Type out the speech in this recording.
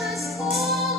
precious gold.